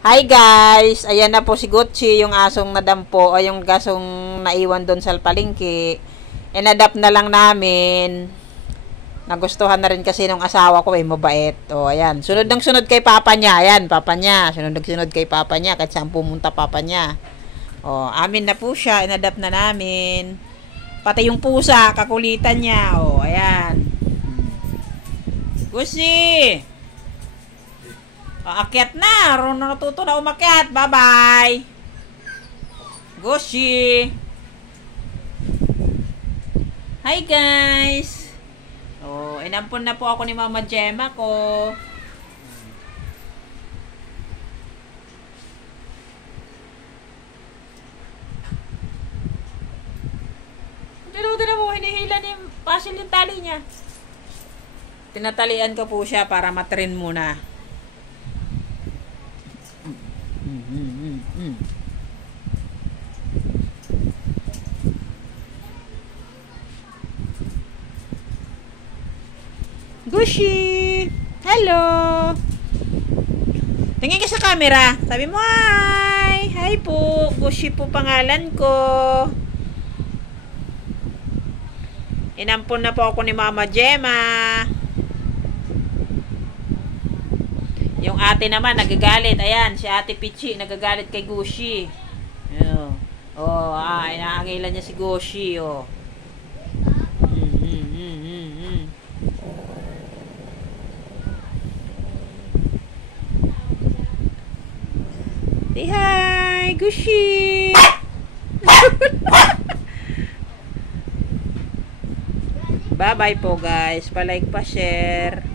Hi guys! Ayan na po si Gucci, yung asong nadampo o yung gasong naiwan doon sa palengke. Inadapt na lang namin. Nagustuhan na rin kasi nung asawa ko mabait. O ayan, sunod ng sunod kay papa niya. Ayan, papa niya. Sunod ng sunod kay papa niya kahit saan pumunta papa niya. O, amin na po siya, inadapt na namin. Pati yung pusa, kakulitan niya. O, ayan. Gucci! Aakyat na. Natuto na umakyat. Bye-bye. Goshi. Hi guys. Oh, inampun na po ako ni Mama Gemma ko. Tino mo, hinihila ni Pasil yung tali niya. Tinatalian ko po siya para matrin muna. Gushi! Hello! Tingin ka sa camera. Sabi mo, hi! Hi po! Gushi po pangalan ko. Inampon na po ako ni Mama Gemma. Yung ate naman, nagagalit. Ayan, si Ate Pichi, nagagalit kay Gushi. Oh, inaangilan niya si Gushi, oh. Say hi, Gushi! Bye-bye po guys. Pa-like, pa-share.